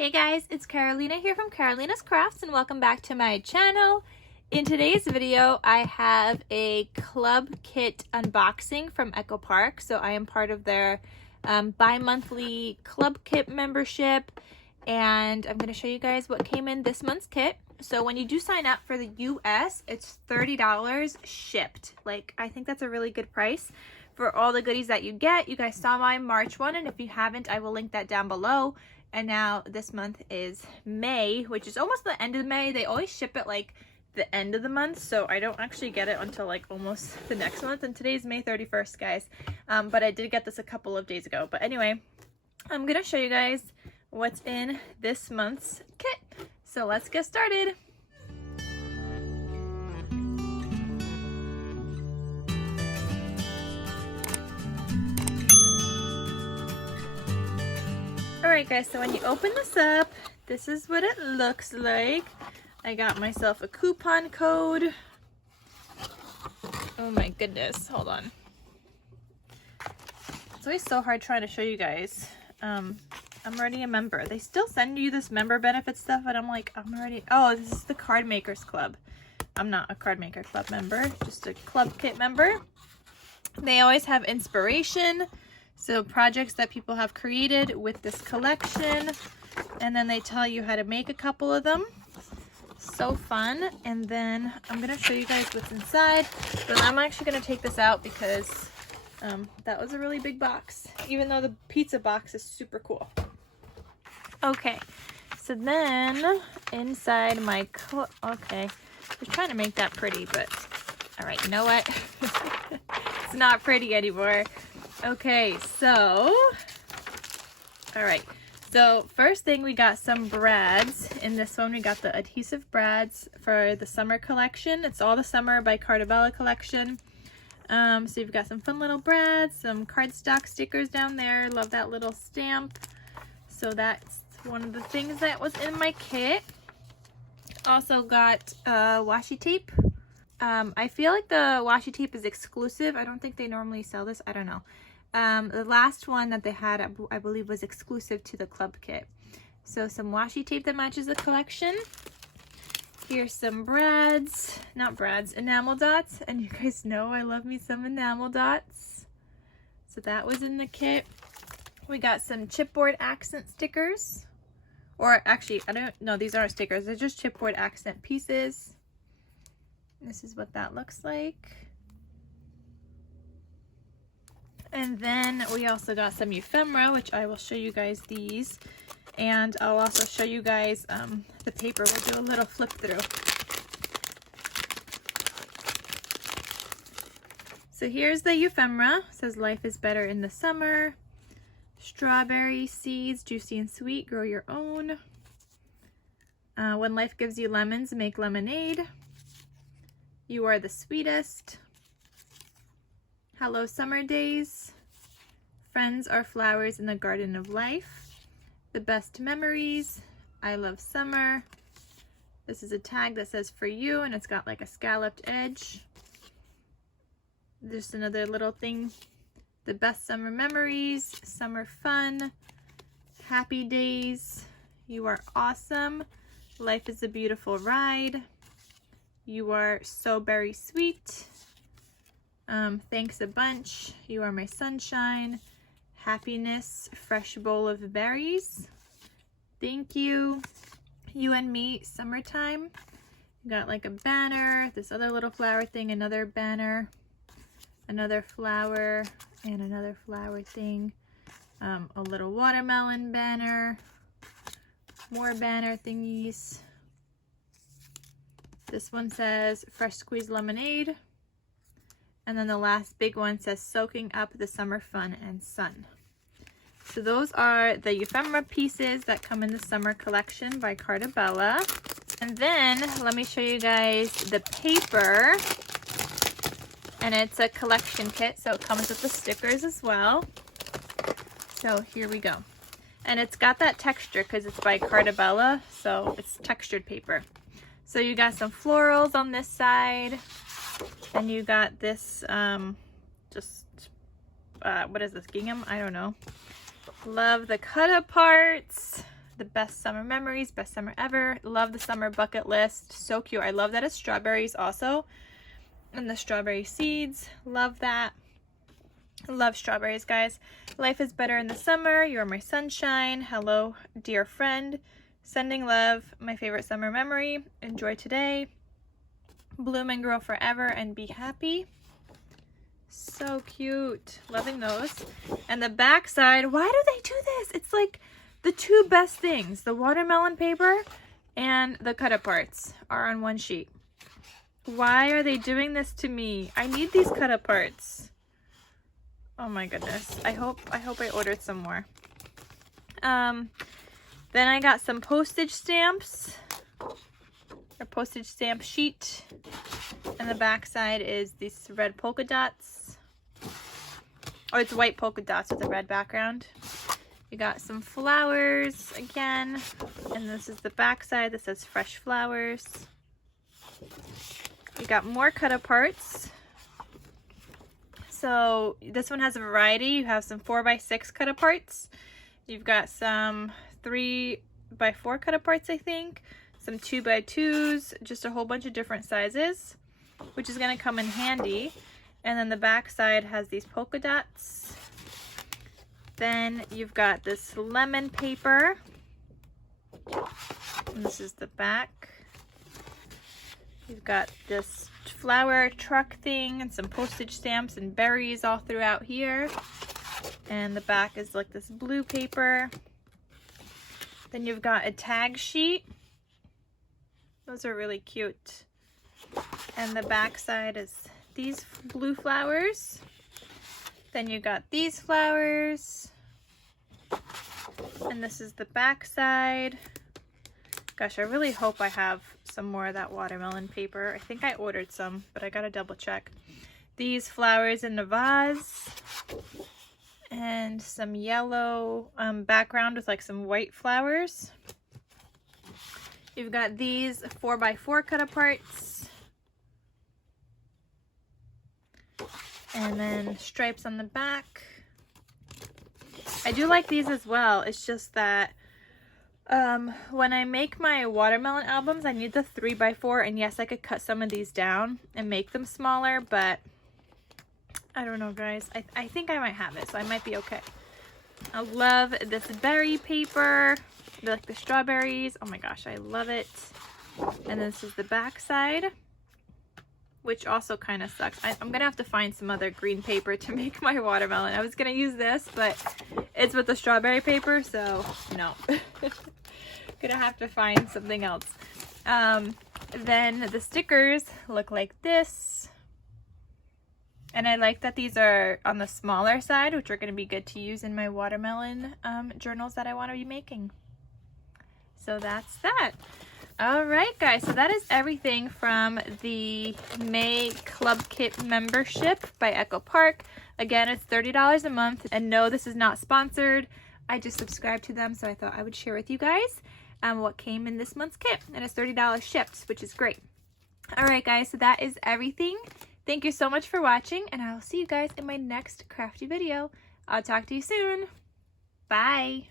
Hey guys, it's Carolina here from KarolinasKrafts and welcome back to my channel. In today's video, I have a club kit unboxing from Echo Park. So I am part of their bi-monthly club kit membership, and I'm going to show you guys what came in this month's kit. So when you do sign up for the US, it's $30 shipped. Like, I think that's a really good price for all the goodies that you get. You guys saw my March one, and if you haven't, I will link that down below. And now this month is May, which is almost the end of May. They always ship it like the end of the month, so I don't actually get it until like almost the next month. And today's May 31st, guys. But I did get this a couple of days ago. But anyway, I'm gonna show you guys what's in this month's kit. So let's get started. Alright guys, so when you open this up, this is what it looks like. I got myself a coupon code. Oh my goodness, hold on. It's always so hard trying to show you guys. I'm already a member. They still send you this member benefit stuff, and I'm like, I'm already, oh, this is the Card Makers Club. I'm not a Card Maker Club member, just a club kit member. They always have inspiration. So projects that people have created with this collection, and then they tell you how to make a couple of them. So fun. And then I'm gonna show you guys what's inside, but I'm actually gonna take this out because that was a really big box, even though the pizza box is super cool. Okay, so then inside my okay, I was trying to make that pretty, but all right, you know what? It's not pretty anymore. Okay, so, all right, so first thing, we got some brads. In this one, we got the adhesive brads for the summer collection. It's all the summer by Cartabella collection. So you've got some fun little brads, some cardstock stickers down there. Love that little stamp. So that's one of the things that was in my kit. Also got washi tape. I feel like the washi tape is exclusive. I don't think they normally sell this. I don't know. The last one that they had, I believe, was exclusive to the club kit. So some washi tape that matches the collection. Here's some brads, not brads, enamel dots. And you guys know I love me some enamel dots. So that was in the kit. We got some chipboard accent stickers. Or actually, I don't know, these aren't stickers. They're just chipboard accent pieces. This is what that looks like. And then we also got some ephemera, which I will show you guys these. And I'll also show you guys the paper. We'll do a little flip through. So here's the ephemera. It says life is better in the summer. Strawberry seeds, juicy and sweet, grow your own. When life gives you lemons, make lemonade. You are the sweetest. Hello, summer days. Friends are flowers in the garden of life. The best memories. I love summer. This is a tag that says for you, and it's got like a scalloped edge. Just another little thing. The best summer memories. Summer fun. Happy days. You are awesome. Life is a beautiful ride. You are so very sweet. Thanks a bunch. You are my sunshine. Happiness. Fresh bowl of berries. Thank you. You and me. Summertime. You got like a banner. This other little flower thing. Another banner. Another flower. And another flower thing. A little watermelon banner. More banner thingies. This one says fresh squeezed lemonade. And then the last big one says soaking up the summer fun and sun. So those are the ephemera pieces that come in the summer collection by Cartabella. And then let me show you guys the paper. And it's a collection kit, so it comes with the stickers as well. So here we go. And it's got that texture because it's by Cartabella, so it's textured paper. So you got some florals on this side, and you got this, what is this, gingham? I don't know. Love the cut apparts. the best summer memories, best summer ever. Love the summer bucket list. So cute. I love that it's strawberries also. And the strawberry seeds. Love that. Love strawberries, guys. Life is better in the summer. You're my sunshine. Hello, dear friend. Sending love. My favorite summer memory. Enjoy today. Bloom and grow forever and be happy. So cute. Loving those. And the back side, why do they do this? It's like the two best things. The watermelon paper and the cut aparts are on one sheet. Why are they doing this to me? I need these cut aparts. Oh my goodness. I hope I ordered some more. Then I got some postage stamps. A postage stamp sheet. And the back side is these red polka dots. Oh, it's white polka dots with a red background. You got some flowers again. And this is the back side that says fresh flowers. You got more cut aparts. So this one has a variety. You have some 4x6 cut aparts. You've got some 3x4 cut aparts, I think. Some 2x2s, just a whole bunch of different sizes, which is going to come in handy. And then the back side has these polka dots. Then you've got this lemon paper. And this is the back. You've got this flower truck thing and some postage stamps and berries all throughout here. And the back is like this blue paper. Then you've got a tag sheet. Those are really cute. And the back side is these blue flowers. Then you got these flowers. And this is the back side. Gosh, I really hope I have some more of that watermelon paper. I think I ordered some, but I gotta double check. These flowers in the vase. And some yellow background with like some white flowers. You've got these 4x4 cut aparts. And then stripes on the back. I do like these as well. It's just that when I make my watermelon albums, I need the 3x4. And yes, I could cut some of these down and make them smaller, but I don't know, guys. I think I might have it, so I might be okay. I love this berry paper. Like the strawberries. Oh my gosh, I love it. And this is the back side, which also kind of sucks. I'm gonna have to find some other green paper to make my watermelon. I was gonna use this, but it's with the strawberry paper, so no. Gonna have to find something else. Then the stickers look like this. And I like that these are on the smaller side, which are gonna be good to use in my watermelon journals that I want to be making. So that's that. All right, guys, so that is everything from the May Club Kit membership by Echo Park. Again, it's $30 a month, and no, this is not sponsored. I just subscribed to them, so I thought I would share with you guys what came in this month's kit, and it's $30 shipped, which is great. All right, guys, so that is everything. Thank you so much for watching, and I'll see you guys in my next crafty video. I'll talk to you soon. Bye.